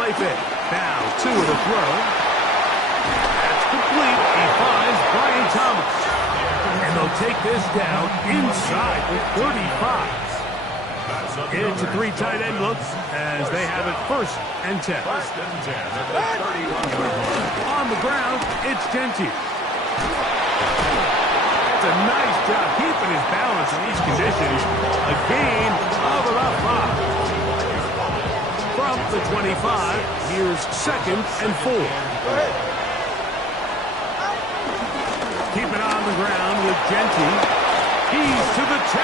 play fake. Now, 2 to the throw. That's complete. He finds Brian Thomas. And they'll take this down inside the 35. It's a 3 tight end look as they have it 1st and 10. On the ground, it's Genty. It's a nice job keeping his balance in these conditions. A gain of about 5. From the 25, here's 2nd and 4. Keep it on the ground with Genty. He's to the 10.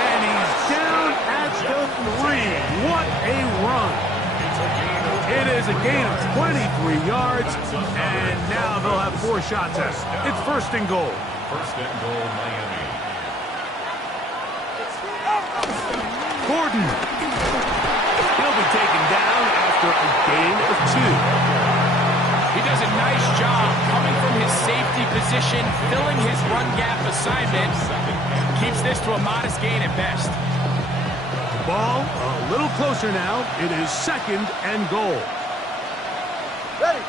And he's down at the 3. What a run. It is a gain of 23 yards, and now they'll have 4 shots at it. It's 1st and goal. 1st and goal, Miami. Gordon. He'll be taken down after a gain of 2. He does a nice job coming from his safety position, filling his run gap assignment. Keeps this to a modest gain at best. Ball a little closer now. It is 2nd and goal. Ready.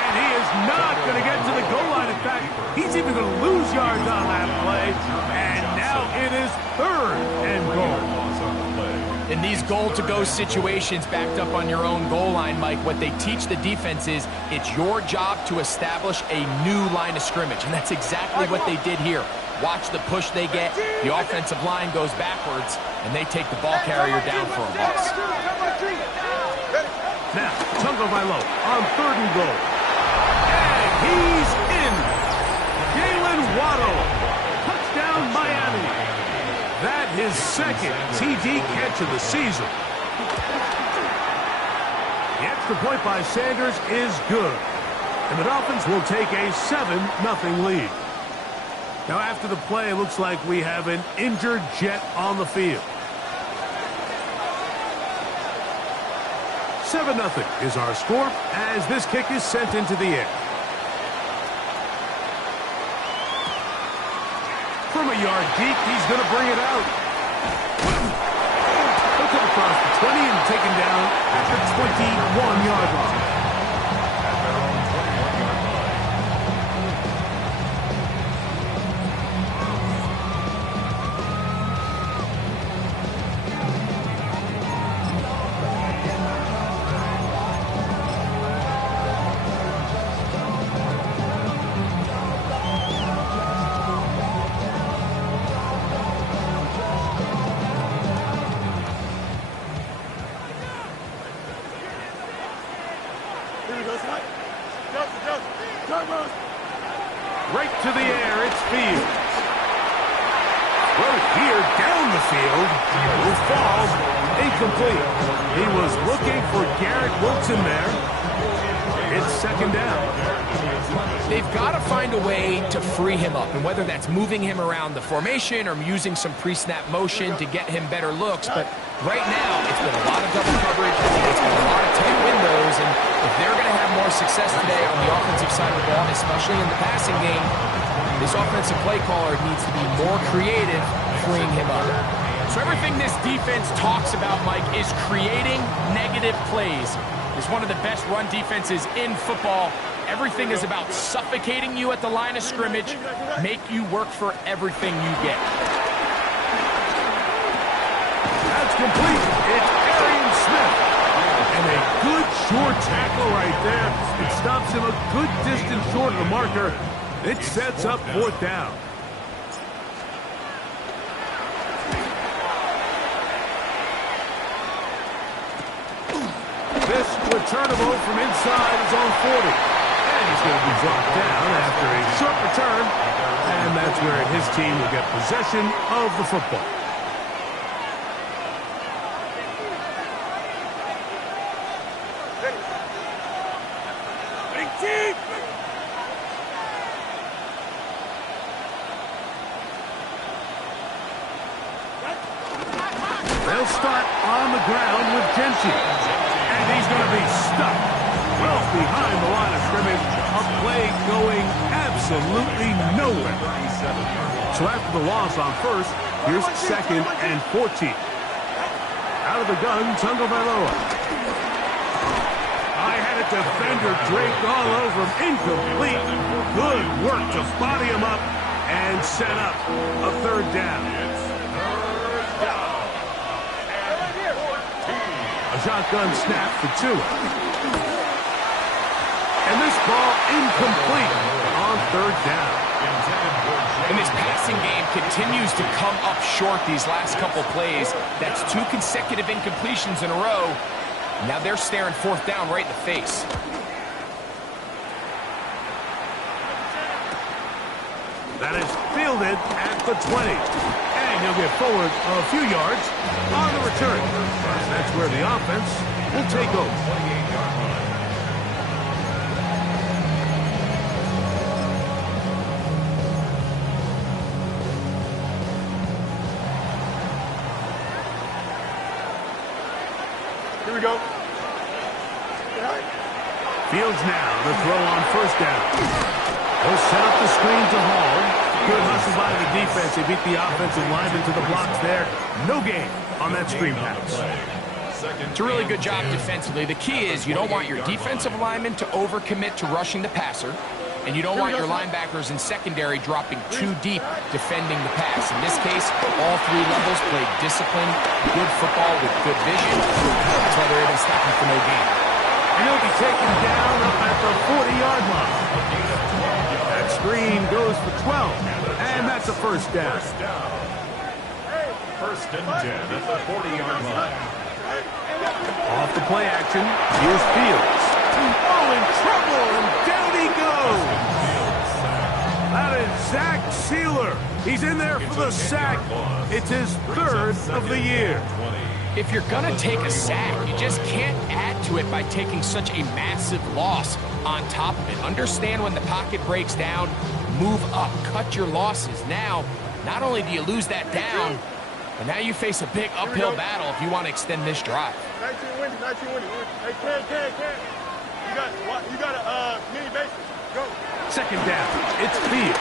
And he is not going to get to the goal line. In fact, he's even going to lose yards on that play. And now it is 3rd and goal. In these goal-to-go situations backed up on your own goal line, Mike, what they teach the defense is it's your job to establish a new line of scrimmage, and that's exactly what they did here. Watch the push they get. The offensive line goes backwards, and they take the ball carrier down for a loss. Now, Tagovailoa on 3rd and goal. And he's in. Jalen Waddle. Touchdown, Miami. That his 2nd TD catch of the season. The extra point by Sanders is good. And the Dolphins will take a 7-0 lead. Now after the play, it looks like we have an injured Jet on the field. 7-0 is our score as this kick is sent into the air. From a yard deep, he's going to bring it out. He'll come across the 20 and taken down at the 21-yard line. Right to the air, it's Fields. Right here, down the field. Will fall. Incomplete. He was looking for Garrett Wilson there. It's 2nd down. They've got to find a way to free him up, and whether that's moving him around the formation or using some pre-snap motion to get him better looks, but right now it's been a lot of double coverage, it's been a lot of tight windows, and if they're going to have more success today on the offensive side of the ball, especially in the passing game, this offensive play caller needs to be more creative freeing him up. So everything this defense talks about, Mike, is creating negative plays. It's one of the best run defenses in football. Everything is about suffocating you at the line of scrimmage, make you work for everything you get. That's complete. It's Arian Smith. And a good short tackle right there. It stops him a good distance short of the marker. It sets up 4th down. This returnable from inside his own 40. And he's going to be dropped down after a short return. And that's where his team will get possession of the football. They'll start on the ground with Genty. And he's going to be stuck well behind the line of scrimmage. A play going absolutely nowhere. So after the loss on 1st, here's 2nd and 14. Out of the gun, Tagovailoa. I had a defender draped all over him. Incomplete. Good work to body him up and set up a third down. A shotgun snap for Tua. And this ball incomplete on third down. And this passing game continues to come up short these last couple plays. That's 2 consecutive incompletions in a row. Now they're staring fourth down right in the face. That is fielded at the 20. And he'll get forward a few yards on the return. That's where the offense will take over. 28-yard line. Here we go. Fields now to throw on first down. He'll set up the screen to Hall. Good hustle by the defense. They beat the offensive lineman to the blocks there. No gain on that screen pass. It's a really good job defensively. The key is you don't want your defensive lineman to overcommit to rushing the passer, and you don't want your linebackers in secondary dropping too deep defending the pass. In this case, all 3 levels played disciplined, good football with good vision. That's why they're able to stop him for no gain. And he'll be taken down up at the 40-yard line. That screen goes for 12, and that's a first down. First and 10 at the 40-yard line. Off the play action, here's Fields. Oh, in trouble, and down he goes. That is Zach Sealer. He's in there for the sack. It's his 3rd of the year. If you're going to take a sack, you just can't add to it by taking such a massive loss on top of it. Understand when the pocket breaks down, move up, cut your losses. Now, not only do you lose that down, but now you face a big uphill battle if you want to extend this drive. 19 winning. Hey, Ken. You got a mini bases. Go. Second down, it's Fields.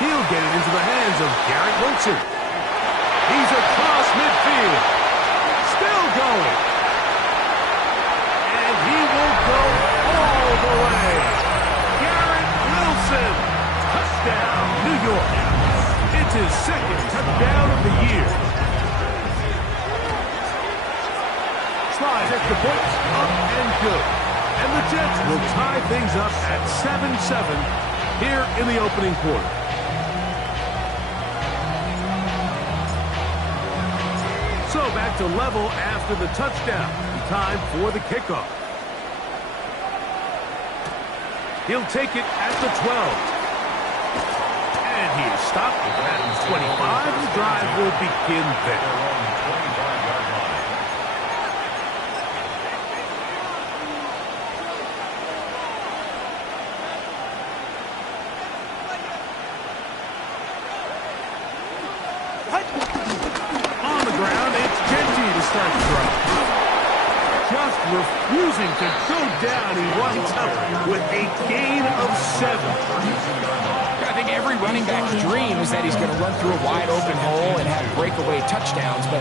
He'll get it into the hands of Garrett Wilson. He's across midfield. Still going. And he will go all the way. Garrett Wilson. Touchdown, New York. It's his 2nd touchdown of the year. Slide at the point, up and good. And the Jets will tie things up at 7-7 here in the opening quarter. So back to level after the touchdown. Time for the kickoff. He'll take it at the 12. And he is stopped at the 25. The drive will begin there. Refusing to go down, he winds up with a gain of 7. I think every running back's dream is that he's going to run through a wide open hole and have breakaway touchdowns, but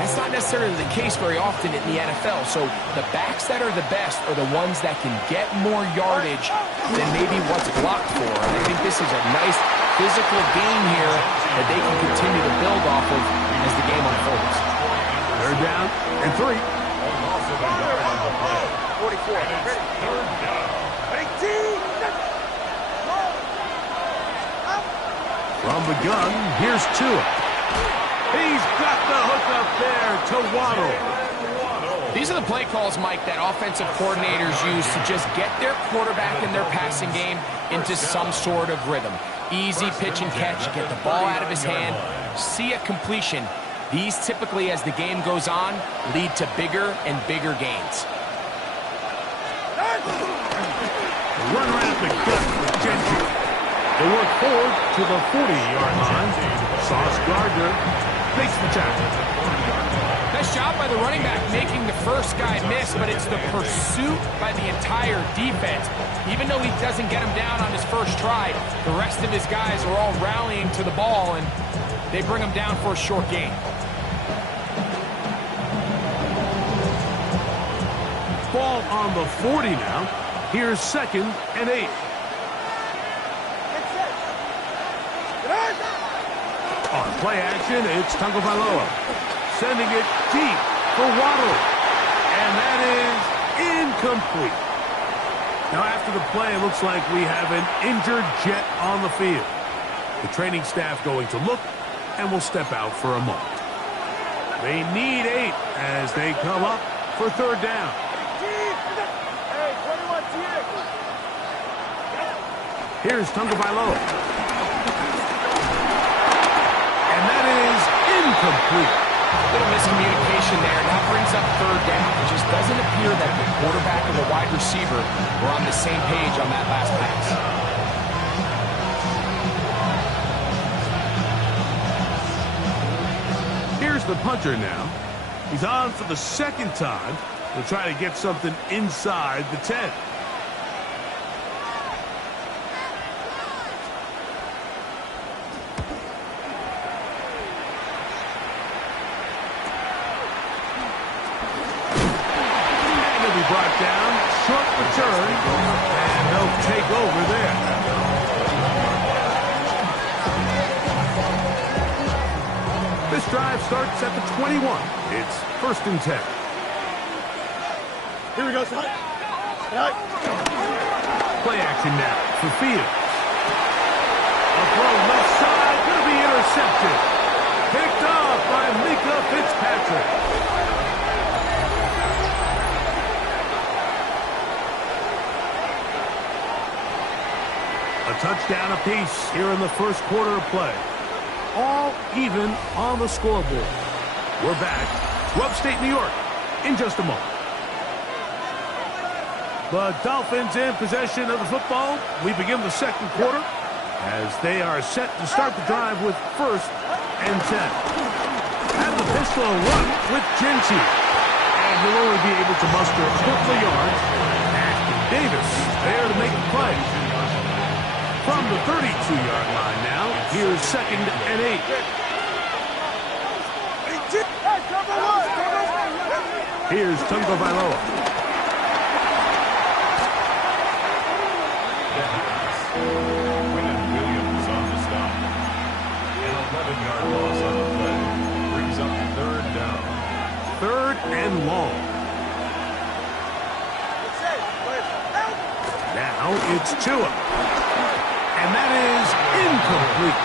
that's not necessarily the case very often in the NFL. So the backs that are the best are the ones that can get more yardage than maybe what's blocked for. And I think this is a nice physical game here that they can continue to build off of as the game unfolds. Third down and 3. 44. Ready. From the gun, here's Tua. He's got the hook up there to Waddle. These are the play calls, Mike, that offensive coordinators use to just get their quarterback and their passing game into some sort of rhythm. Easy pitch and catch, get the ball out of his hand, see a completion. These typically, as the game goes on, lead to bigger and bigger gains. Run around the gut with Gentry. They work forward to the 40-yard line. Sauce Gardner makes the tackle. Nice job by the running back making the first guy miss, but it's the pursuit by the entire defense. Even though he doesn't get him down on his first try, the rest of his guys are all rallying to the ball, and they bring him down for a short gain. ball on the 40 now. Here's 2nd and 8. On play action, it's Tagovailoa. Sending it deep for Waddle. And that is incomplete. Now after the play, it looks like we have an injured Jet on the field. The training staff going to look and will step out for a moment. They need 8 as they come up for 3rd down. Here's Tagovailoa. And that is incomplete. Little miscommunication there. That brings up 3rd down. It just doesn't appear that the quarterback and the wide receiver were on the same page on that last pass. Here's the punter now. He's on for the 2nd time. He'll try to get something inside the 10. Brought down, short return, and they'll take over there. This drive starts at the 21. It's 1st and 10. Here we go, son. Play action now for Fields. A throw left side, going to be intercepted. Picked off by Mika Fitzpatrick. A touchdown apiece here in the 1st quarter of play. All even on the scoreboard. We're back to upstate New York in just a moment. The Dolphins in possession of the football. We begin the 2nd quarter as they are set to start the drive with 1st and 10. And the pistol run with Genty. And he'll only be able to muster a couple of yards. Ashton Davis there to make the play. From the 32-yard line now, here's 2nd and 8. Here's Tagovailoa. Williams on the stop. An 11-yard loss on the play. Brings up 3rd down. 3rd and long. Now it's Tua. And that is incomplete.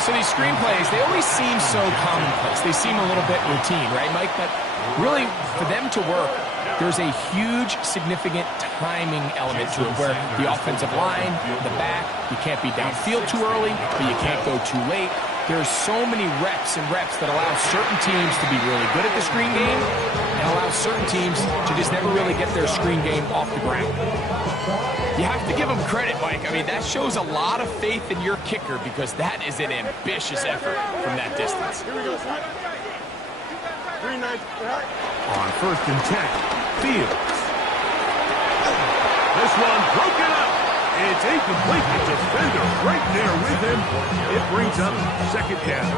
So these screenplays, they always seem so commonplace. They seem a little bit routine, right, Mike? But really, for them to work, there's a huge, significant timing element to it where the offensive line, the back, you can't be downfield too early, but you can't go too late. There's so many reps and reps that allow certain teams to be really good at the screen game and allow certain teams to just never really get their screen game off the ground. You have to give them credit, Mike. I mean, that shows a lot of faith in your kicker because that is an ambitious effort from that distance. Here we go, son. 3-9. On 1st and 10, Fields. This one broken up. It's incomplete. The defender right there with him. It brings up 2nd down.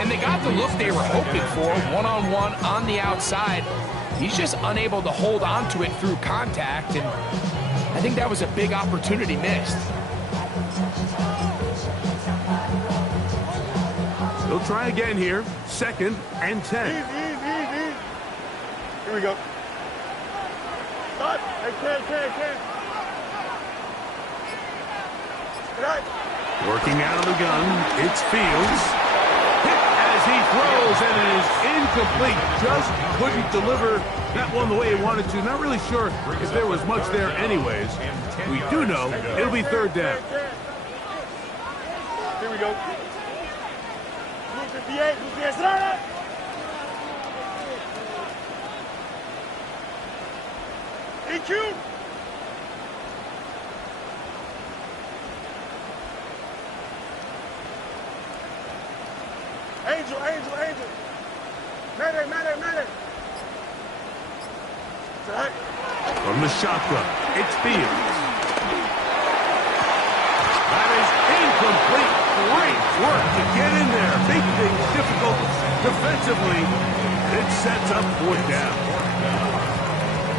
And they got the look they were hoping for, one-on-one on the outside. He's just unable to hold on to it through contact, and I think that was a big opportunity missed. They'll try again here. 2nd and 10. Easy. Here we go. Stop. Hey, Working out of the gun, it's Fields. Hit as he throws, and it is incomplete. Just couldn't deliver that one the way he wanted to. Not really sure if there was much there anyways. We do know it'll be 3rd down. Here we go. Blue 58, Blue 58. EQ. Angel. Madden. From the shotgun, it's Fields. That is incomplete. Great work to get in there. Make things difficult defensively. It sets up 4th down.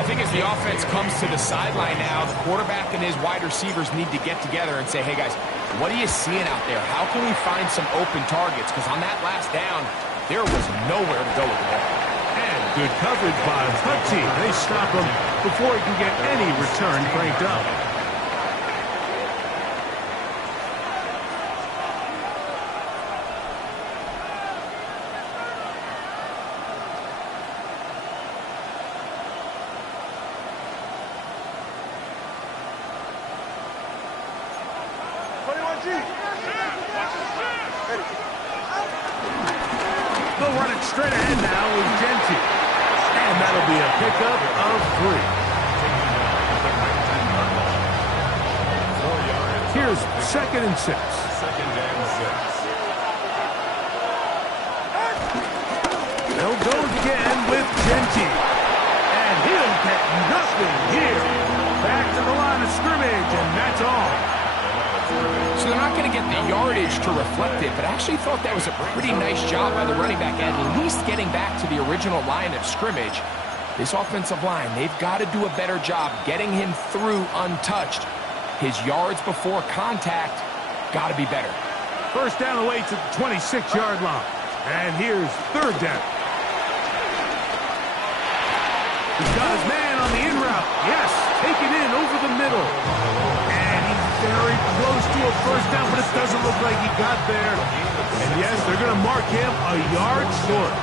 I think as the offense comes to the sideline now, the quarterback and his wide receivers need to get together and say, hey, guys, what are you seeing out there? How can we find some open targets? Because on that last down, there was nowhere to go with the ball. And good coverage by the team. They stop him before he can get any return cranked up. They'll run it straight ahead now with Genty. And that'll be a pickup of 3. Here's 2nd and 6. Second and 6. They'll go again with Genty. And he'll get nothing here. Back to the line of scrimmage, and that's all. So they're not going to get the yardage to reflect it, but I actually thought that was a pretty nice job by the running back at least getting back to the original line of scrimmage. This offensive line, they've got to do a better job getting him through untouched. His yards before contact got to be better. First down the way to the 26-yard line. And here's 3rd down. He's got his man on the in route. Yes, taken in over the middle. And he's very close to a first down, but it doesn't look like he got there. And yes, they're going to mark him a yard short.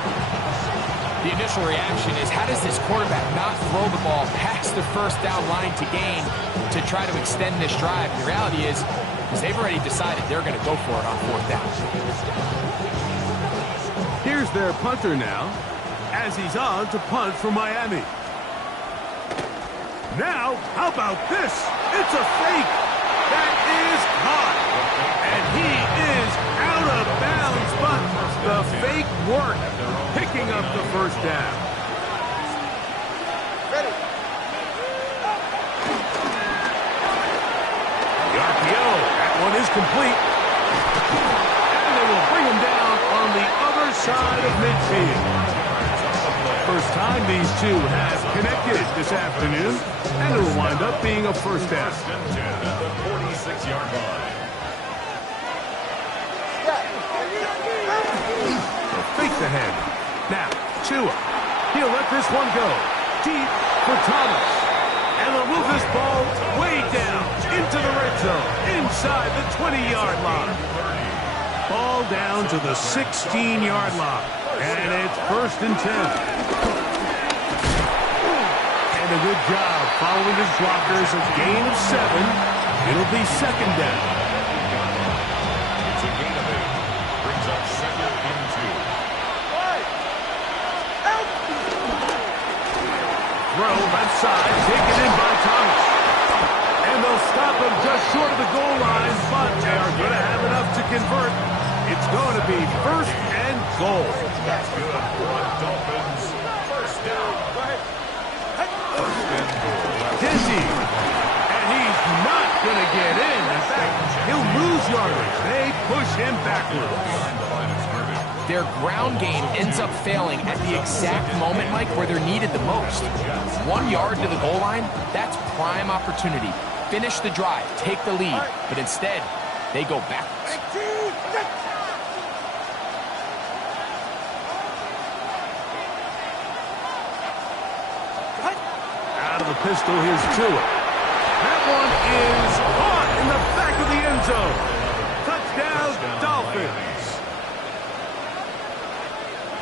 The initial reaction is, how does this quarterback not throw the ball past the first down line to gain to try to extend this drive? And the reality is they've already decided they're going to go for it on 4th down. Here's their punter now, as he's on to punt for Miami. Now, how about this? It's a fake. That is caught. And he is out of bounds, but the fake worked, picking up the first down. Ready. The RPO, that one is complete. And they will bring him down on the other side of midfield. First time these two have connected this afternoon, and it will wind up being a first down. At the 46-yard line. They'll fake the head. Now, Tua. He'll let this one go. Deep for Thomas. And they'll move this ball way down into the red zone, inside the 20-yard line. Ball down to the 16-yard line. And it's 1st and 10. And a good job following his blockers. A gain of 7. It'll be 2nd down. It's a gain of 8. Brings up 2nd and 2. Throw left side, taken in by Thomas. And they'll stop him just short of the goal line, but they are going to have enough to convert. It's going to be 1st and goal. That's good for the Dolphins. First down. First and goal. Dizzy. And he's not going to get in. In fact, he'll lose yardage. They push him backwards. Behind the line of scrimmage. Their ground game ends up failing at the exact moment, Mike, where they're needed the most. 1 yard to the goal line, that's prime opportunity. Finish the drive, take the lead, but instead, they go backwards. Out of the pistol, here's Tua. That one is caught in the back of the end zone. Touchdown, Dolphins.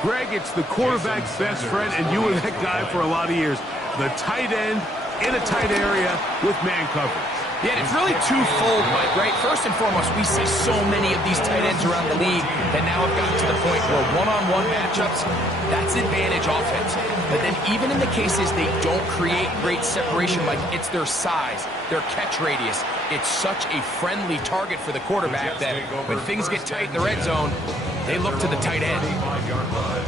Greg, it's the quarterback's best friend, and you were that guy for a lot of years. The tight end in a tight area with man coverage. Yeah, and it's really twofold, Mike, right? First and foremost, we see so many of these tight ends around the league that now have gotten to the point where one-on-one matchups, that's advantage offense. But then even in the cases they don't create great separation, like it's their size, their catch radius, it's such a friendly target for the quarterback that when things get tight in the red zone, they look to the tight end. 35-yard line.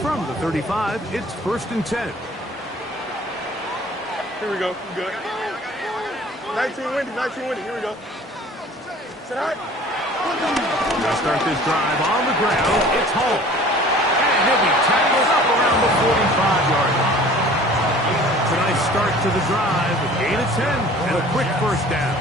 From the 35. It's 1st and 10. Here we go. We good. 19 windy. Here we go. Sit high. Gonna start this drive on the ground. It's Hall. And he'll be tackled up around the 45-yard line. It's a nice start to the drive. A gain of 10 and a quick first down.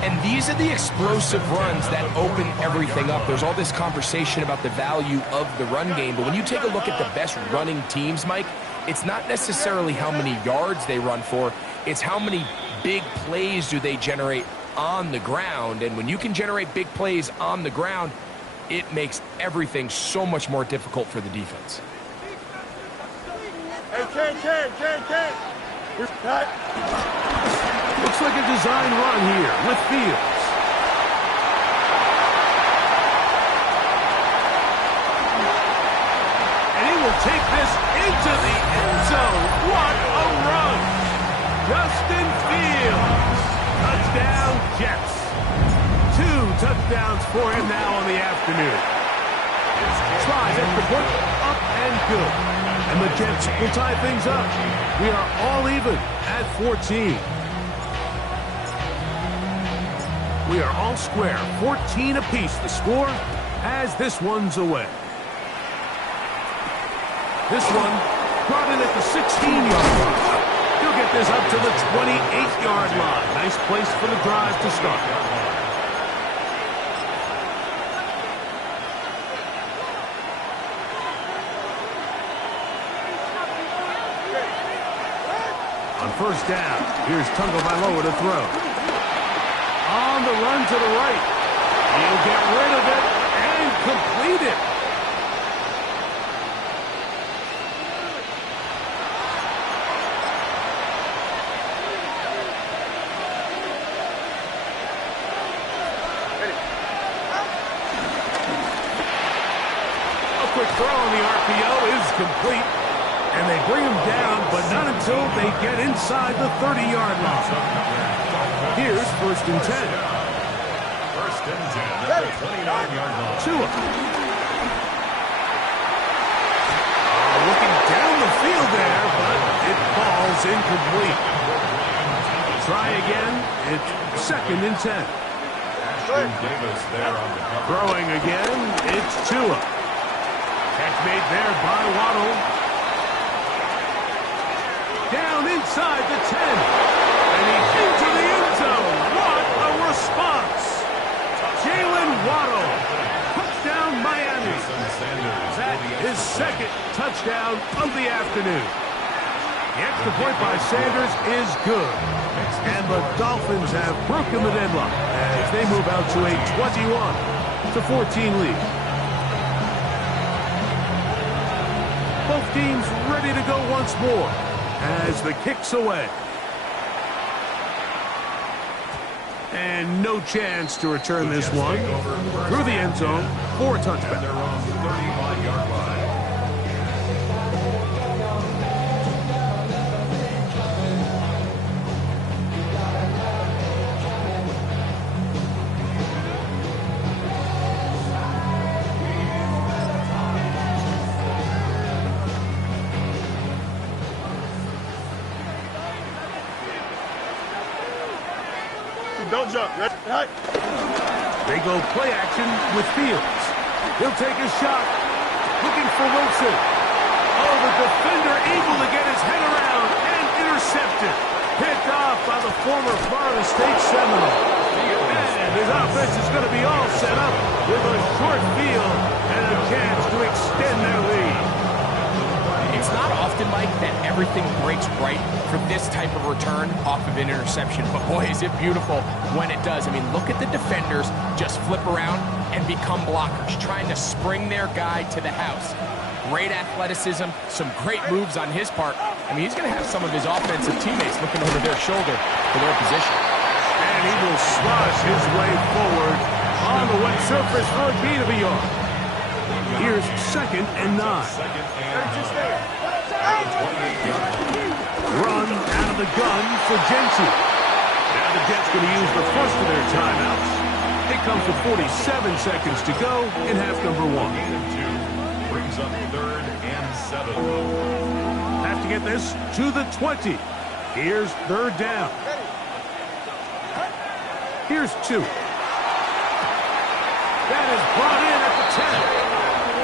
And these are the explosive runs that open everything up. There's all this conversation about the value of the run game, but when you take a look at the best running teams, Mike, it's not necessarily how many yards they run for, it's how many big plays do they generate on the ground. And when you can generate big plays on the ground, it makes everything so much more difficult for the defense. Hey, Ken. We're cut. Looks like a design run here with Fields. And he will take this into the end zone. What a run! Justin Fields. Touchdown, Jets. 2 touchdowns for him now on the afternoon. Try at the point, up and good. And the Jets will tie things up. We are all even at 14. We are all square, 14 apiece the score as this one's away. This one brought in at the 16-yard line. He'll get this up to the 28-yard line. Nice place for the drive to start. On first down, here's Tagovailoa to throw. On the run to the right. He'll get rid of it and complete it. A quick throw on the RPO is complete. And they bring him down, but not until they get inside the 30-yard line. Here's 1st and 10. 1st and 10 at the 29-yard line. Tua. Looking down the field there, but it falls incomplete. Try again. It's 2nd and 10. Davis there on the cover. Throwing again. It's Tua. Catch made there by Waddle. Down inside the 10. And he's into the end zone. What a response. Jalen Waddle. Touchdown, Miami. That is 2nd touchdown of the afternoon. The extra point by Sanders is good. And the Dolphins have broken the deadlock as they move out to a 21-14 lead. Both teams ready to go once more as the kick's away. And no chance to return this one through the end zone for a touchback. They're on the 35-yard line. Don't jump. Ready? Right. They go play action with Fields. He'll take a shot. Looking for Wilson. Oh, the defender able to get his head around and intercepted. Picked off by the former Florida State Seminole. And his offense is going to be all set up with a short field and a chance to extend their lead. It's not often, Mike, that everything breaks right for this type of return off of an interception. But boy, is it beautiful when it does. I mean, look at the defenders just flip around and become blockers, trying to spring their guy to the house. Great athleticism, some great moves on his part. I mean, he's going to have some of his offensive teammates looking over their shoulder for their position. And he will slosh his way forward on the wet surface for a gain of a yard. Here's 2nd and 9. Run out of the gun for Gentry. Now the Jets going to use the first of their timeouts. It comes with 47 seconds to go in half number 1. Brings up 3rd and 7. Have to get this to the 20. Here's 3rd down. Here's 2. That is brought in at the 10.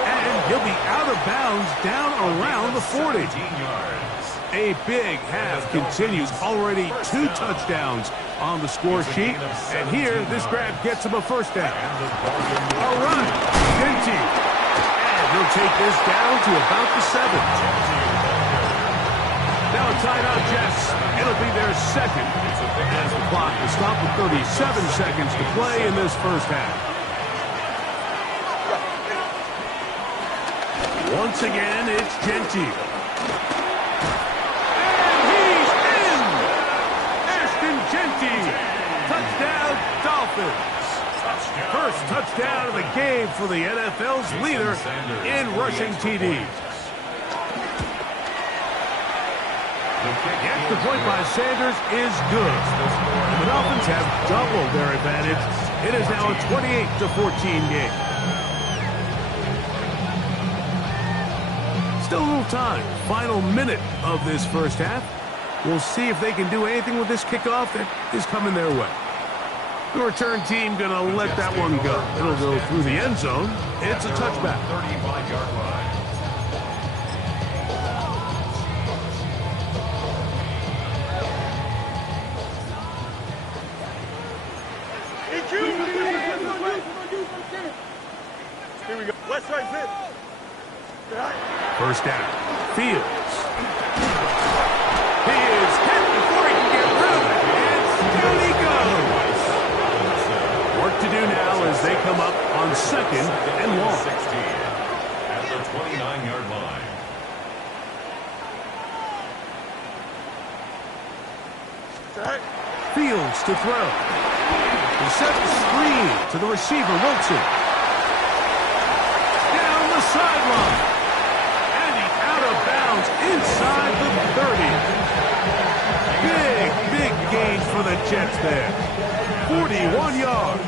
And he'll be out of bounds down around the 40. 17 yards. A big half continues. Already 2 touchdowns on the score sheet. And here, this grab gets him a 1st down. A run. Genty. And he'll take this down to about the 7. Now a timeout, Jets. It'll be their 2nd. As the clock will stop with 37 seconds to play in this 1st half. Once again, it's Genty. Genty, touchdown, Dolphins. First touchdown of the game for the NFL's leader in rushing TDs. The extra point by Sanders is good. The Dolphins have doubled their advantage. It is now a 28-14 game. Still a little time. Final minute of this 1st half. We'll see if they can do anything with this kickoff that is coming their way. The return team going to let that one go. It'll go through the end zone. It's a touchback. 35-yard line. Here we go. West side fit. 1st down. Fields. He is hit before he can get rid of it. And down he goes. Work to do now as they come up on 2nd and long. 16 at the 29-yard line. Fields to throw. He sets a screen to the receiver, Wilson. Down the sideline. And he's out of bounds inside the 30. Big gain for the Jets there. 41 yards.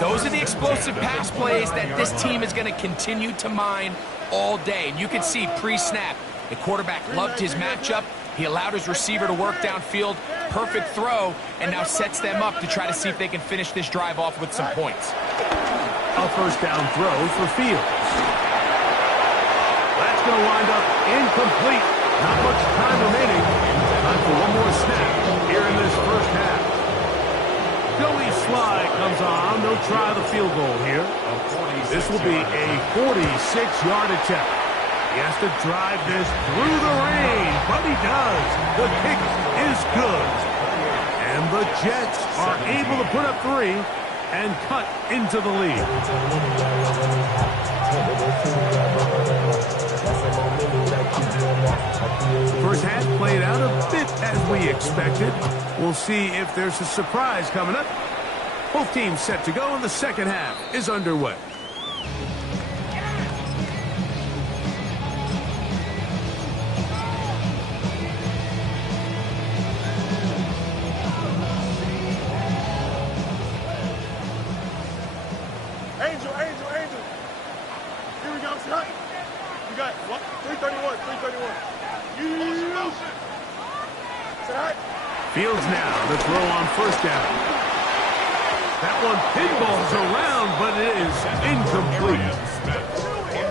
Those are the explosive pass plays that this team is going to continue to mine all day. And you can see pre-snap, the quarterback loved his matchup. He allowed his receiver to work downfield. Perfect throw, and now sets them up to try to see if they can finish this drive off with some points. A 1st down throw for Fields. That's going to wind up incomplete. Not much time remaining. Time for one more snap here in this 1st half. Joey Sly comes on. They'll try the field goal here. This will be a 46-yard attempt. He has to drive this through the rain, but he does. The kick is good. And the Jets are able to put up 3 and cut into the lead. First half played out a bit as we expected. We'll see if there's a surprise coming up. Both teams set to go, and the 2nd half is underway. Angel. Here we go, son. You got what? 331. Fields now to throw on 1st down. That one pinballs around, but it is incomplete.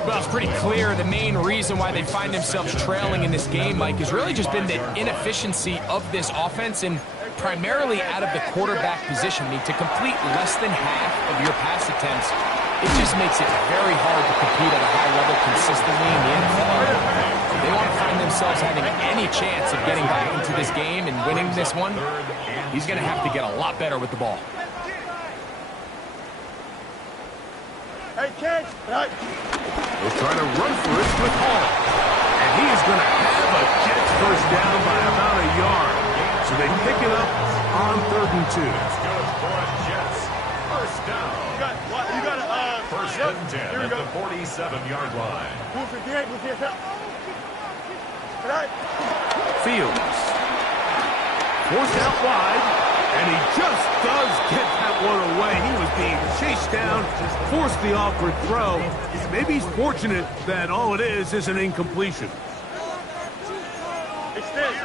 Well, it's pretty clear the main reason why they find themselves trailing in this game, Mike, has really just been the inefficiency of this offense and primarily out of the quarterback position. I mean, to complete less than half of your pass attempts, it just makes it very hard to compete at a high level consistently in the NFL. If they want to find themselves having any chance of getting back into this game and winning this one, he's going to have to get a lot better with the ball. Hey, kid. They'll try to run for it with Hall. And he is going to have a Jets 1st down by about a yard. So they pick it up on 3rd and 2. That's good for a Jets. 1st down. You got 1st and 10 at the 47-yard line. Fields. Forced out wide. And he just does get that one away. He was being chase down, force the awkward throw. Maybe he's fortunate that all it is an incompletion. Extend.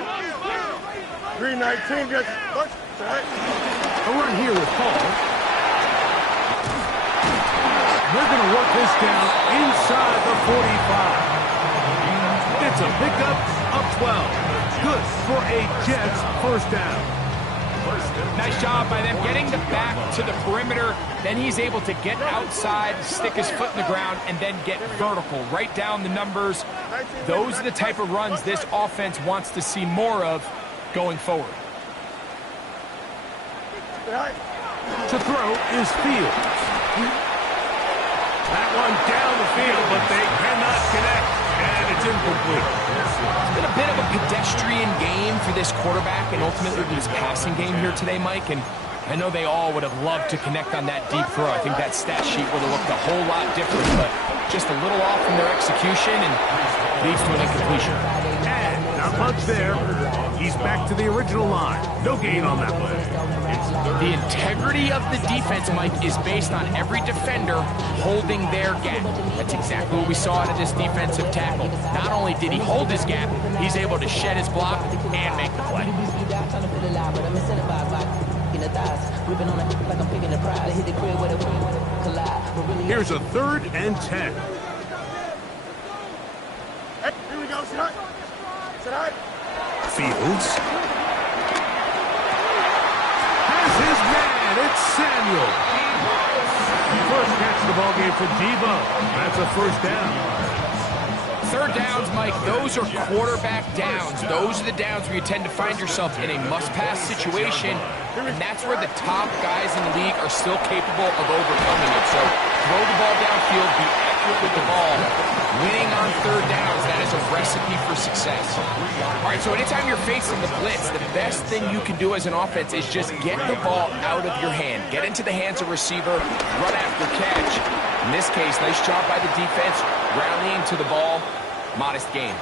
319 gets push. A run here with Paul. They're going to work this down inside the 45. It's a pickup of 12. Good for a Jets first down. Nice job by them getting the back to the perimeter. Then he's able to get outside, stick his foot in the ground, and then get vertical. Right down the numbers. Those are the type of runs this offense wants to see more of going forward. To throw is Fields. That one down the field, but they cannot connect, and it's incomplete. It's been a bit of a pedestrian game for this quarterback and ultimately this passing game here today, Mike, and I know they all would have loved to connect on that deep throw. I think that stat sheet would have looked a whole lot different, but just a little off in their execution and leads to an incompletion. And not much there. He's back to the original line. No gain on that play. The integrity of the defense, Mike, is based on every defender holding their gap. That's exactly what we saw out of this defensive tackle. Not only did he hold his gap, he's able to shed his block and make the play. Here's a 3rd and 10. Hey, here we go. Sit high. Sit high. Fields. Has his man. It's Samuel. First catch of the ball game for Debo. That's a first down. 3rd downs, Mike, those are quarterback downs. Those are the downs where you tend to find yourself in a must-pass situation, and that's where the top guys in the league are still capable of overcoming it. So throw the ball downfield, be accurate with the ball. Winning on 3rd downs, that is a recipe for success. All right, so anytime you're facing the blitz, the best thing you can do as an offense is just get the ball out of your hand. Get into the hands of receiver, run after catch. In this case, nice job by the defense, rallying to the ball. Modest game.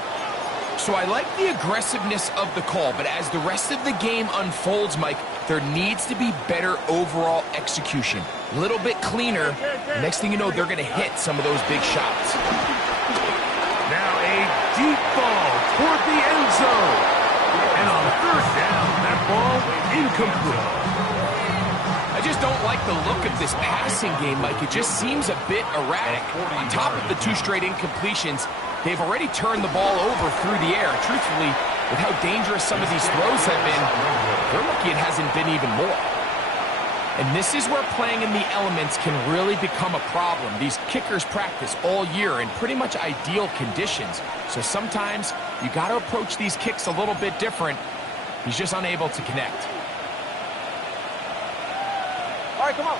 So I like the aggressiveness of the call, but as the rest of the game unfolds, Mike, there needs to be better overall execution. A little bit cleaner. Next thing you know, they're going to hit some of those big shots. Now a deep ball toward the end zone. And on 3rd down, that ball incomplete. I just don't like the look of this passing game, Mike. It just seems a bit erratic. On top of the 2 straight incompletions, they've already turned the ball over through the air. Truthfully, with how dangerous some of these throws have been, they're lucky it hasn't been even more. And this is where playing in the elements can really become a problem. These kickers practice all year in pretty much ideal conditions. So sometimes you got to approach these kicks a little bit different. He's just unable to connect. All right, come on.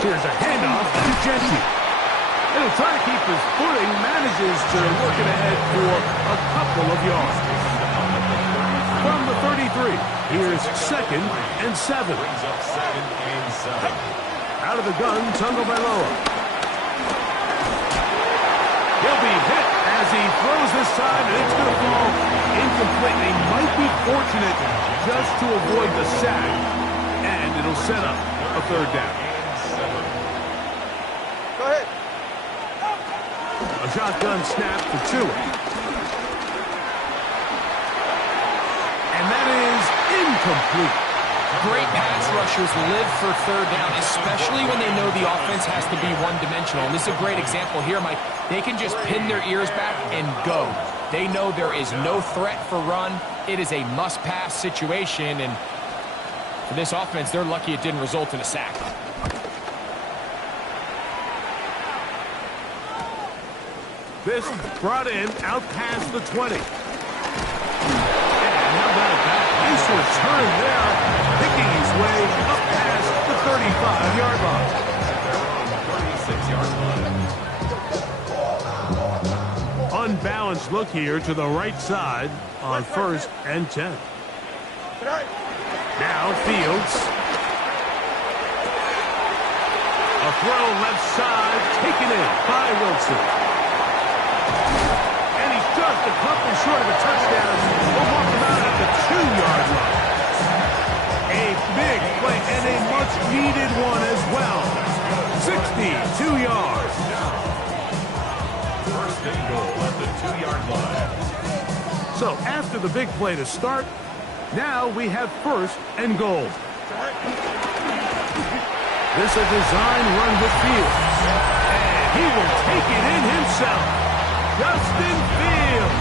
Here's a handoff to Jesse. And he'll try to keep his footing, manages to work it ahead for a couple of yards. From the 33, here's 2nd and 7. Brings up 2nd and 7. Out of the gun, Tagovailoa. He'll be hit as he throws this time, and it's going to fall incomplete. He might be fortunate just to avoid the sack, and it'll set up a 3rd down. Go ahead. A shotgun snap for Tua. And that is incomplete. Great pass rushers live for 3rd down, especially when they know the offense has to be one-dimensional. And this is a great example here, Mike. They can just pin their ears back and go. They know there is no threat for run. It is a must-pass situation, and for this offense, they're lucky it didn't result in a sack. This brought in out past the 20. And how about that? Nice return there, picking his way up past the 35-yard line. 36-yard line. Unbalanced look here to the right side on 1st and 10. Now Fields. A throw left side, taken in by Wilson. And he's just a couple short of a touchdown. We'll walk him out at the 2-yard line. A big play and a much-needed one as well. 62 yards. First and goal at the 2-yard line. So after the big play to start, now we have first and goal. This a design run with Fields. And he will take it in himself. Justin Fields.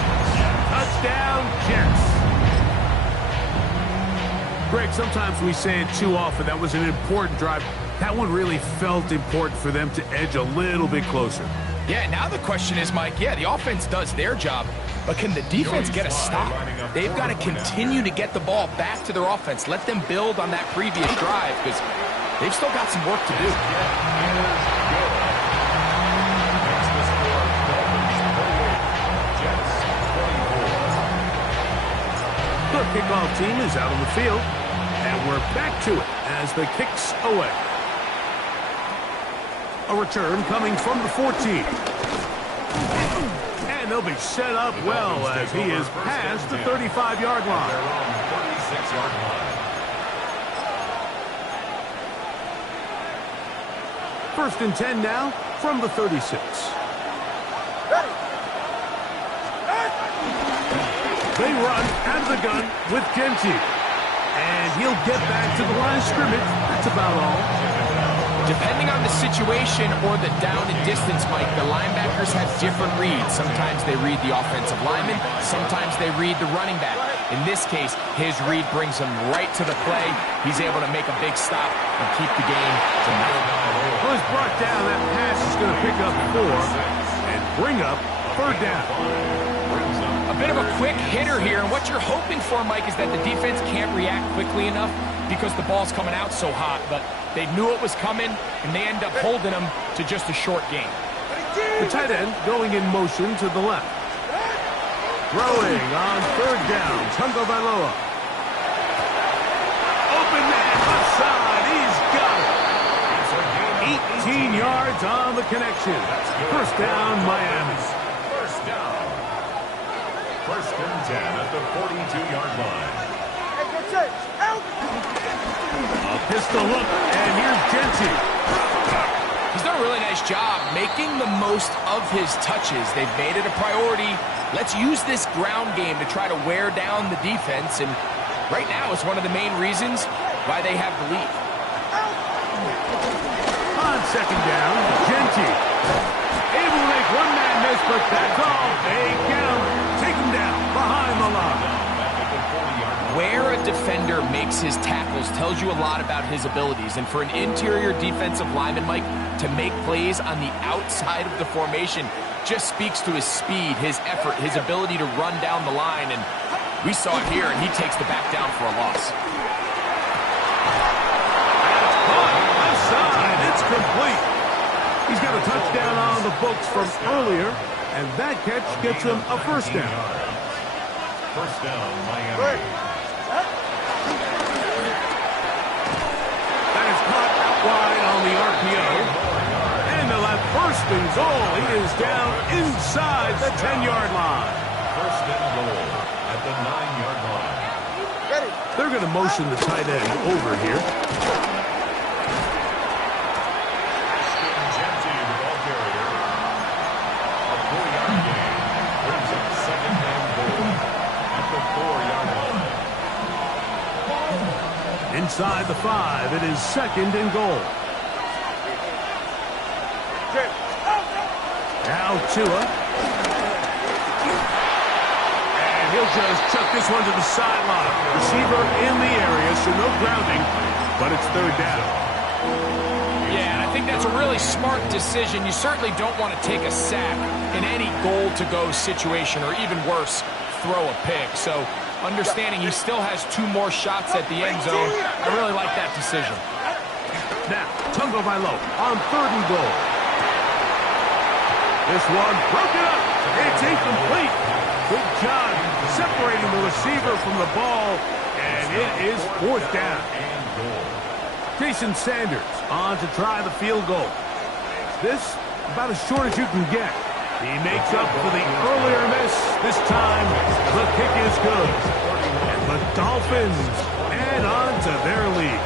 Touchdown, Jets. Greg, sometimes we say it too often. That was an important drive. That one really felt important for them to edge a little bit closer. Yeah, now the question is, Mike, yeah, the offense does their job, but can the defense get a stop? They've got to continue to get the ball back to their offense. Let them build on that previous drive because they've still got some work to do. The kickoff team is out on the field, and we're back to it as the kicks away. A return coming from the 14. And they'll be set up well as he is past the 35-yard line. They're on the 36-yard line. First and 10 now from the 36. They run out of the gun with Genty. And he'll get back to the line of scrimmage. That's about all. Depending on the situation or the down and distance, Mike, the linebackers have different reads. Sometimes they read the offensive lineman. Sometimes they read the running back. In this case, his read brings him right to the play. He's able to make a big stop and keep the game to 9. Well, it's brought down. That pass is going to pick up 4 and bring up third down. A bit of a quick hitter here, and what you're hoping for, Mike, is that the defense can't react quickly enough because the ball's coming out so hot, but they knew it was coming, and they end up holding them to just a short game. The tight end going in motion to the left. Throwing on third down, Tungo Bailoa. Open man, left side, he's got it. 18 yards on the connection. First down, Miami. First down. First and 10 at the 42-yard line. A pistol look, and here's Genty. He's done a really nice job making the most of his touches. They've made it a priority. Let's use this ground game to try to wear down the defense, and right now it's one of the main reasons why they have the lead. On second down, Genty. Able to make one man miss, but that's all. They get him. Take him down behind the line. Where a defender makes his tackles tells you a lot about his abilities. And for an interior defensive lineman, Mike, to make plays on the outside of the formation just speaks to his speed, his effort, his ability to run down the line. And we saw it here, and he takes the back down for a loss. Left side, it's complete. He's got a touchdown on the books from earlier, and that catch gets him a first down. First down, Miami. That is caught out wide on the RPO. And they'll have first and goal. He is down inside the 10-yard line. First and goal at the 9-yard line. They're going to motion the tight end over here. Genty, the ball carrier. A 4-yard gain. Brings up second and goal at the 4-yard line. Inside the 5, it is second and goal. Now Tua. And he'll just chuck this one to the sideline. Receiver in the area, so no grounding, but it's third down. Yeah, and I think that's a really smart decision. You certainly don't want to take a sack in any goal-to-go situation, or even worse, throw a pick. So understanding he still has 2 more shots at the end zone, I really like that decision. Now, Tungo Bailoa on third and goal. This one broken up. It's incomplete. Good job separating the receiver from the ball, and it is fourth down. Jason Sanders on to try the field goal. This about as short as you can get. He makes up for the earlier miss. This time, the kick is good. And the Dolphins add on to their lead.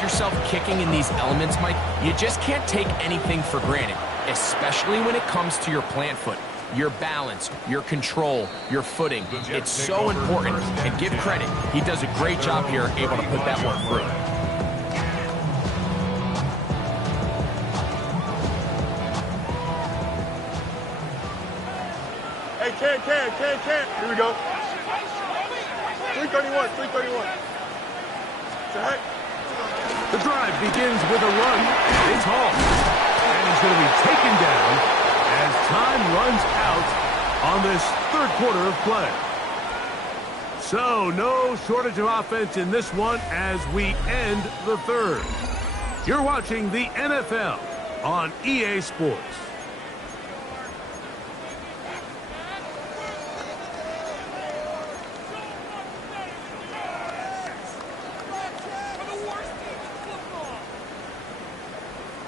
find yourself kicking in these elements, Mike, you just can't take anything for granted, especially when it comes to your plant foot. Your balance, your control, your footing. It's so important, and give credit. He does a great job here, able to put that one through. Hey, can. Here we go. 331, 331. Say hi. The drive begins with a run. It's Hall. And he's going to be taken down as time runs out on this third quarter of play. So, no shortage of offense in this one as we end the third. You're watching the NFL on EA Sports.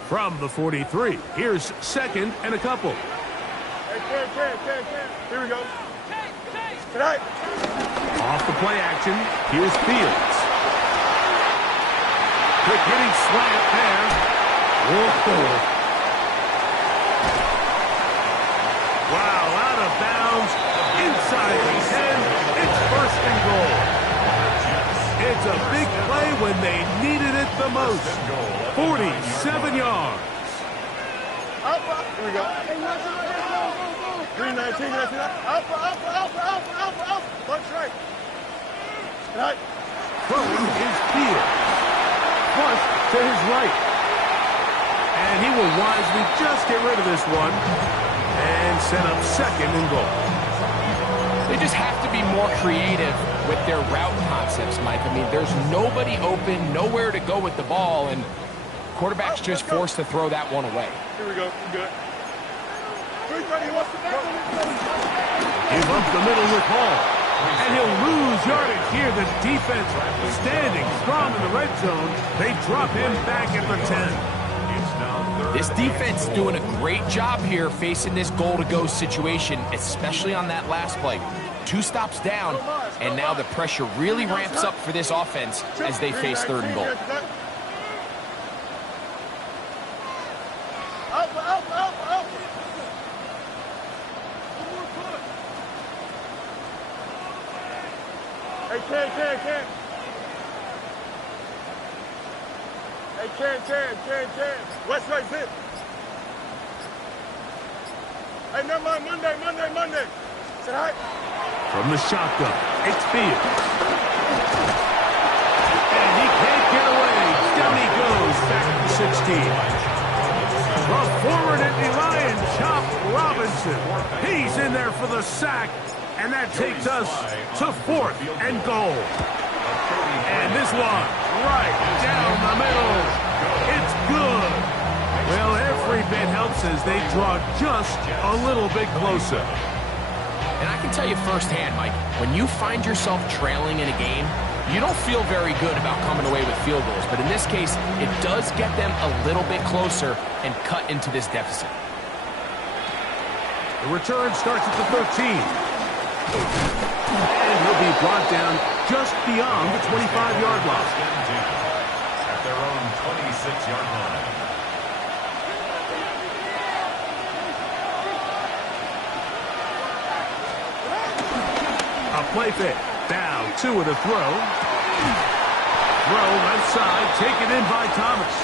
From the 43, here's second and a couple. Hey, can. Here we go. Tonight. Off the play action, here's Fields. Quick hitting slant there. Whoa. Wow, out of bounds, inside the 10. It's first and goal. It's a big play when they needed it the most. 47 yards. Up. Here we go. 319, that's it. Up. Punch right. Tonight. Throwing his Fields. Flush to his right. And he will wisely just get rid of this one and set up second and goal. They just have to be more creative with their route concepts, Mike. I mean, there's nobody open, nowhere to go with the ball, and quarterback's just forced to throw that one away. Here we go. Good. 330, what's the back? Give up the middle with Hall. And he'll lose yardage here. The defense standing strong in the red zone. They drop him back at the 10. This defense doing a great job here facing this goal-to-go situation, especially on that last play. 2 stops down, and now the pressure really ramps up for this offense as they face third and goal. Up. Hey, can. Hey, can. West right zip. Hey, never mind. Monday. Say hi. From the shotgun, it's Fields. And he can't get away. Down he goes back to the 16. The forward Indy Lion, Chop Robinson. He's in there for the sack. And that takes us to fourth and goal. And this one, right down the middle. It's good. Well, every bit helps as they draw just a little bit closer. And I can tell you firsthand, Mike, when you find yourself trailing in a game, you don't feel very good about coming away with field goals. But in this case, it does get them a little bit closer and cut into this deficit. The return starts at the 13. And he'll be brought down just beyond the 25-yard line. At their own 26-yard line. A play fake. Down, 2 with a throw. Throw left side, taken in by Thomas.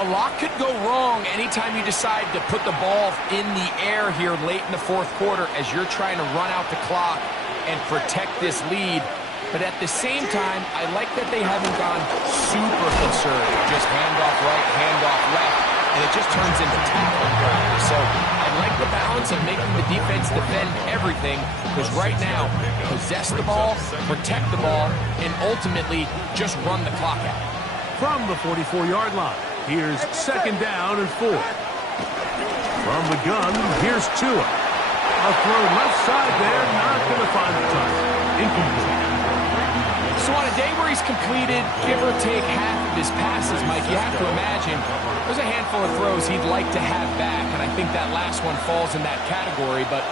A lot could go wrong anytime you decide to put the ball in the air here late in the fourth quarter as you're trying to run out the clock and protect this lead. But at the same time, I like that they haven't gone super conservative. Just handoff right, handoff left, and it just turns into tackling practice. So I like the balance of making the defense defend everything, because right now, possess the ball, protect the ball, and ultimately just run the clock out. From the 44-yard line, here's second down and 4. From the gun, here's Tua. A throw left side there, not going to find the touch. Incomplete. So on a day where he's completed, give or take half of his passes, Mike, you have to imagine there's a handful of throws he'd like to have back, and I think that last one falls in that category. But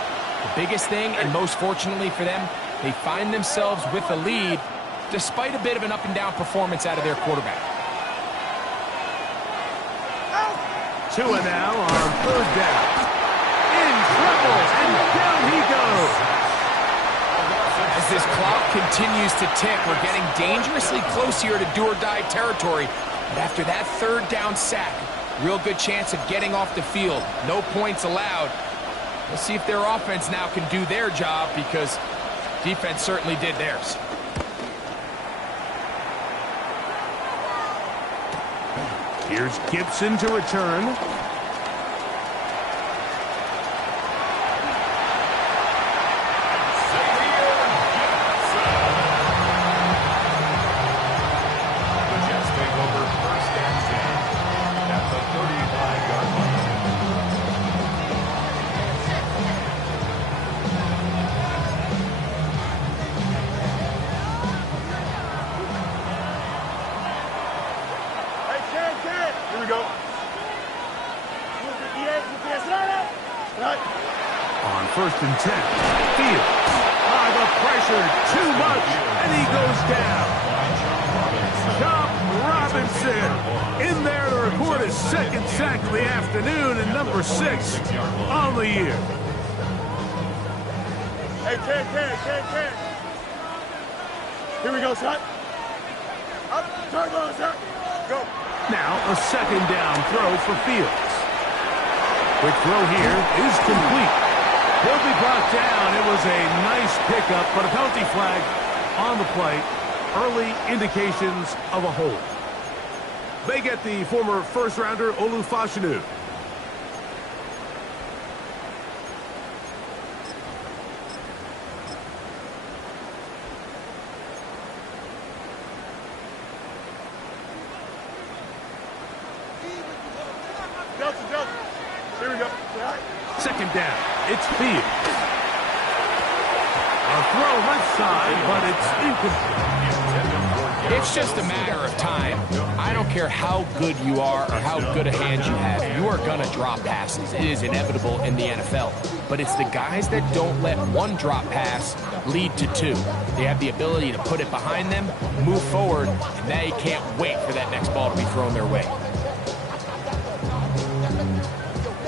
the biggest thing, and most fortunately for them, they find themselves with a lead despite a bit of an up-and-down performance out of their quarterback. Tua now on third down. In trouble, and down he goes. As this clock continues to tick, we're getting dangerously close here to do-or-die territory. But after that third down sack, real good chance of getting off the field. No points allowed. We'll see if their offense now can do their job, because defense certainly did theirs. Here's Gibson to return. Here we go. On first and 10, Fields. The pressure, too much, and he goes down. Chop Robinson in there to record his second sack of the afternoon, and number 6 on the year. Hey, Ken. Here we go, son. Up, turn on, sir. Go. Now a second down throw for Fields. Quick throw here is complete. He'll be brought down. It was a nice pickup, but a penalty flag on the play. Early indications of a hold. They get the former first-rounder Olufashinu. Delta. Here we go. Second down. It's Fields. A throw left side, but it's incomplete. It's just a matter of time. I don't care how good you are or how good a hand you have. You are going to drop passes. It is inevitable in the NFL. But it's the guys that don't let one drop pass lead to 2. They have the ability to put it behind them, move forward, and they can't wait for that next ball to be thrown their way.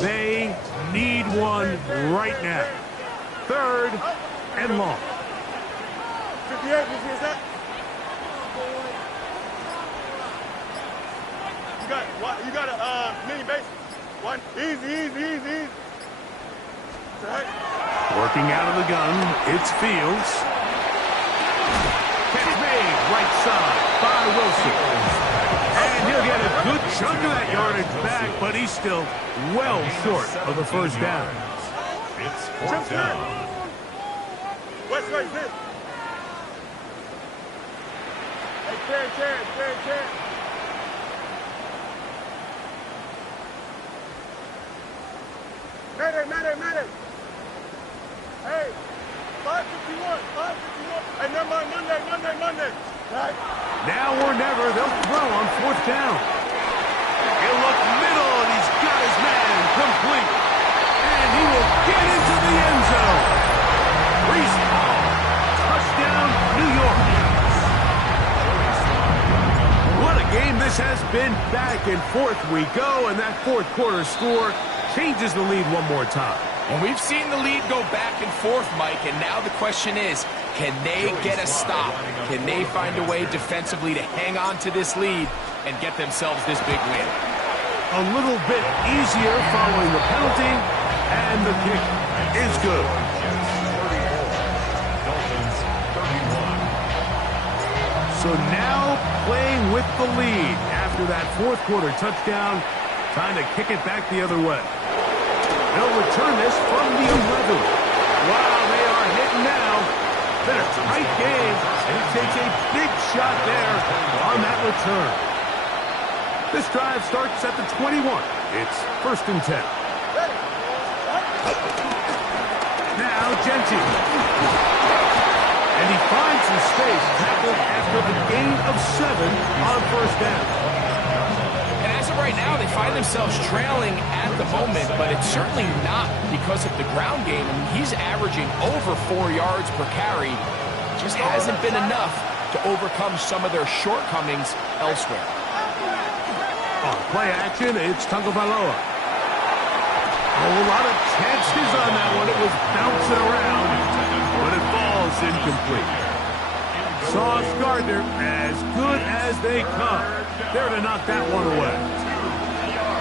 They need one right now. Third and long. 58, is that? You got a mini base. One. Easy. Right. Working out of the gun, it's Fields. Catch made, right side by Wilson. And he'll get a good chunk of that yardage back, but he's still well short of the first down. It's fourth down. What's this? Hey, Karen. Madden. Hey, 551. Hey, never mind, Monday. Right. Now or never, they'll throw on fourth down. He'll look middle, and he's got his man complete. And he will get into the end zone. Reese Hall, touchdown, New York. What a game this has been. Back and forth we go, and that fourth quarter score changes the lead one more time. And we've seen the lead go back and forth, Mike, and now the question is, can they get a stop? Can they find a way defensively to hang on to this lead and get themselves this big win? A little bit easier following the penalty, and the kick is good. Dolphins 31. So now playing with the lead after that fourth quarter touchdown, trying to kick it back the other way. They'll return this from the 11. Wow, they are hitting now. Been a tight game, and he takes a big shot there on that return. This drive starts at the 21. It's first and 10. Now Genty. And he finds some space, tackled after the gain of 7 on first down. And as of right now, they find themselves trailing at the moment, but it's certainly not because of the ground game. I mean, he's averaging over 4 yards per carry. Just hasn't been enough to overcome some of their shortcomings elsewhere. On play action, it's Tagovailoa. whole lot of chances on that one. It was bouncing around, but it falls incomplete. Sauce Gardner, as good as they come, there to knock that one away.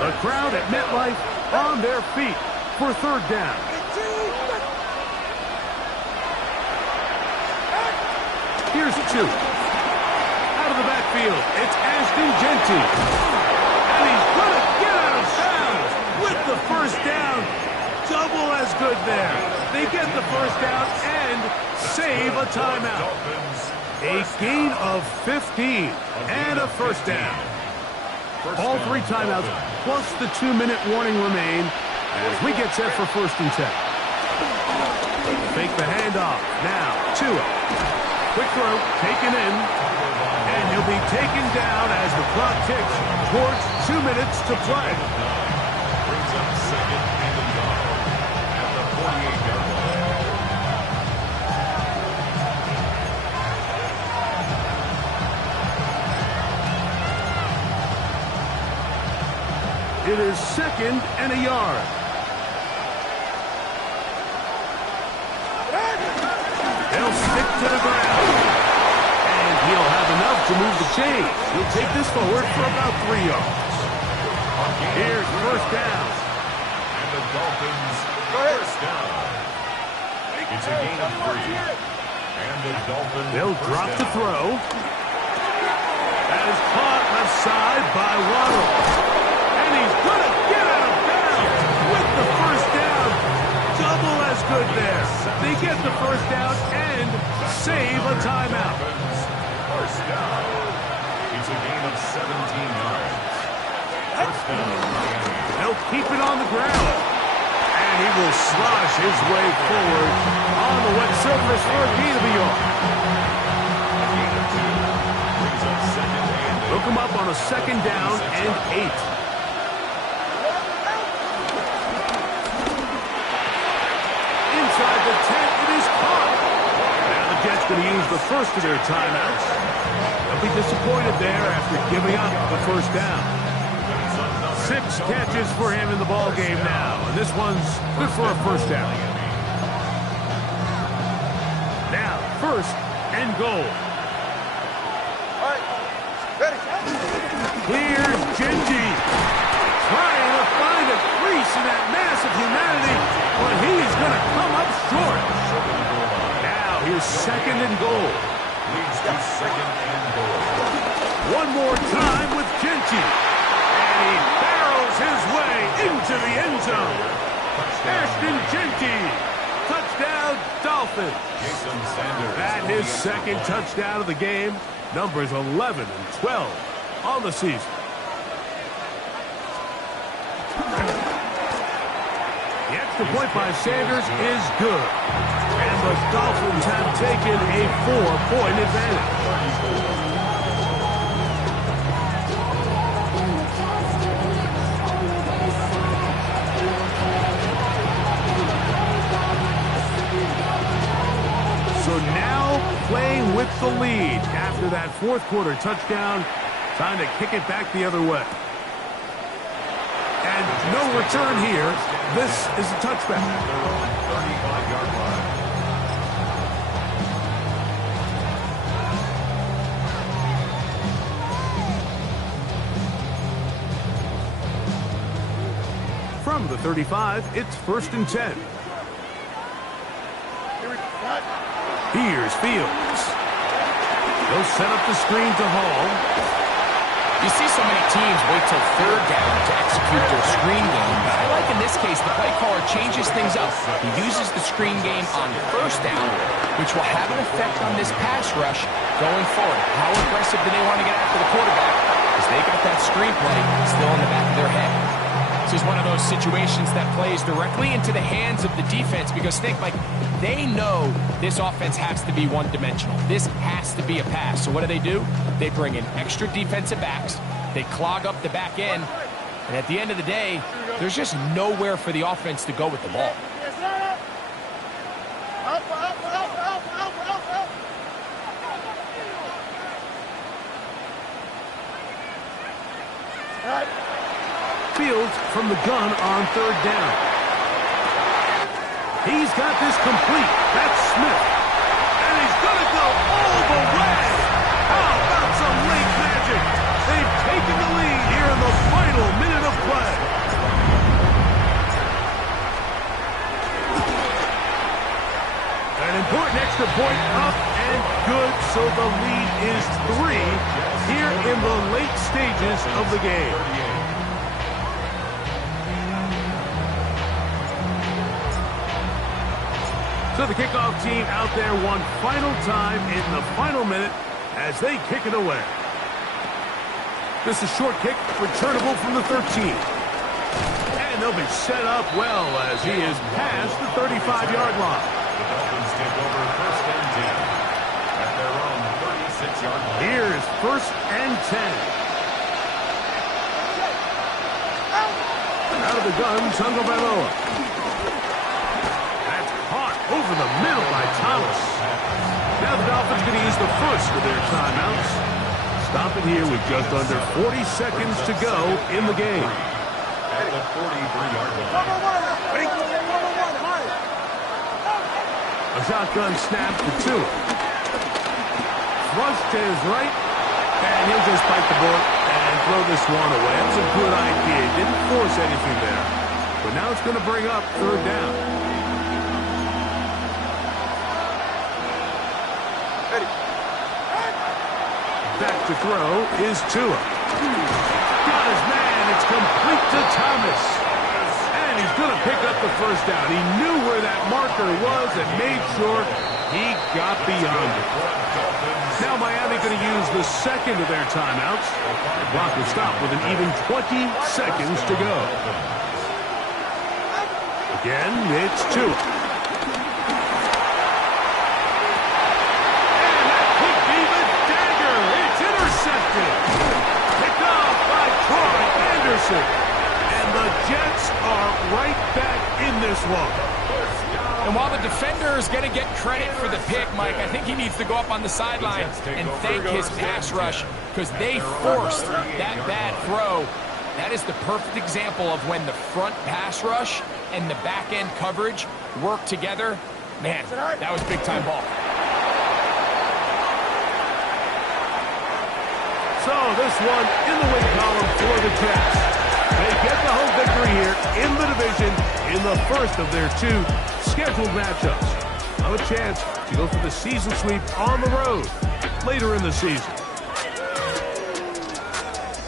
The crowd at MetLife on their feet for third down. Here's 2. Out of the backfield, it's Ashton Jeanty. And he's going to get out of bounds with the first down. Double as good there. They get the first down and save a timeout. A gain of 15 and a first down. All 3 timeouts plus the 2-minute warning remain as we get set for 1st and 10. Fake the handoff. Now, Tua. Quick throw, taken in, and he'll be taken down as the clock ticks towards 2 minutes to play. Brings up 2nd and goal at the 48-yard line. It is 2nd and a yard. They'll stick to the ground. And he'll have enough to move the chains. He'll take this forward for about 3 yards. Here's 1st down. And the Dolphins, 1st down. It's a gain of 3. And the Dolphins, they'll drop the throw. That is caught left side by Waddle. And he's going to get out of bounds with the first down. Double as good there. They get the first down and save a timeout. First down. It's a gain of 17 yards. First down, Miami. They'll keep it on the ground. And he will slosh his way forward on the wet surface for a gain of a yard. A gain of 2. Brings up 2nd and 8. Look him up on a 2nd down and 8. Inside the 10, it is caught. Now the Jets going to use the first of their timeouts. They'll be disappointed there after giving up the first down. 6 catches for him in the ball game now, and this one's good for a first down. Now, 1st and goal. All right, ready. Here's Jeanty trying to find a crease in that mass of humanity, but he's going to come up short. Now, here's 2nd and goal. Leads to 2nd and goal. One more time with Jeanty. And he barrels his way into the end zone. Ashton Jeanty. Touchdown, Dolphins. Jason Sanders. At his 2nd touchdown of the game. Numbers 11 and 12 on the season. The extra point by Sanders is good. And the Dolphins have taken a 4-point advantage. So now playing with the lead after that 4th quarter touchdown. Time to kick it back the other way. And no return here. This is a touchback. 35-yard line. From the 35, it's 1st and 10. Here's Fields. He'll set up the screen to Hall. You see so many teams wait till 3rd down to execute their screen game, but I like in this case the play caller changes things up. He uses the screen game on 1st down, which will have an effect on this pass rush going forward. How aggressive do they want to get after the quarterback? Because they got that screen play still in the back of their head. This is one of those situations that plays directly into the hands of the defense because think, like, they know this offense has to be one-dimensional. This has to be a pass. So what do? They bring in extra defensive backs. They clog up the back end. And at the end of the day, there's just nowhere for the offense to go with the ball. Fields from the gun on 3rd down. He's got this complete. That's Smith. And he's going to go all the way. How about some late magic? They've taken the lead here in the final minute of play. An important extra point up and good, so the lead is 3 here in the late stages of the game. So the kickoff team out there one final time in the final minute as they kick it away. This is a short kick, returnable from the 13. And they'll be set up well as he is past the 35-yard line. The Dolphins take over first and 10 at their own 36-yard line. Here's first and 10. Out of the gun, Tagovailoa. That's caught over the middle by Thomas. Now the Dolphins going to use the first of their timeouts. Stop it here with just under 40 seconds to go in the game. At the 43-yard line. A shotgun snap to Tua. Thrust to his right, and he'll just bite the bullet and throw this one away. That's a good idea. Didn't force anything there. But now it's going to bring up third down. Back to throw is Tua. Got his man. It's complete to Thomas. And he's going to pick up the first down. He knew where that marker was and made sure he got beyond it. Now Miami going to use the second of their timeouts. The clock will stop with an even 20 seconds to go. Again, it's Tua. And that could be the dagger. It's intercepted. Picked off by Troy Anderson. And the Jets are right back in this one. And while the defender is going to get credit for the pick, Mike, I think he needs to go up on the sideline and thank his pass rush because they forced that bad throw. That is the perfect example of when the front pass rush and the back-end coverage work together. Man, that was big-time ball. So this one in the win column for the Jets. They get the home victory here in the division in the first of their 2 scheduled matchups. Have a chance to go for the season sweep on the road later in the season.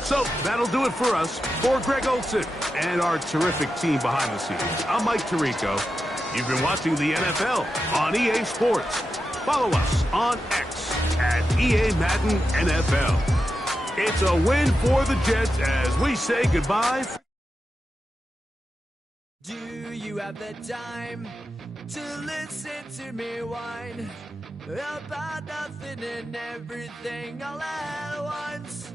So that'll do it for us. For Greg Olson and our terrific team behind the scenes, I'm Mike Tirico. You've been watching the NFL on EA Sports. Follow us on X at EA Madden NFL. It's a win for the Jets as we say goodbye. Do you have the time to listen to me whine about nothing and everything all at once?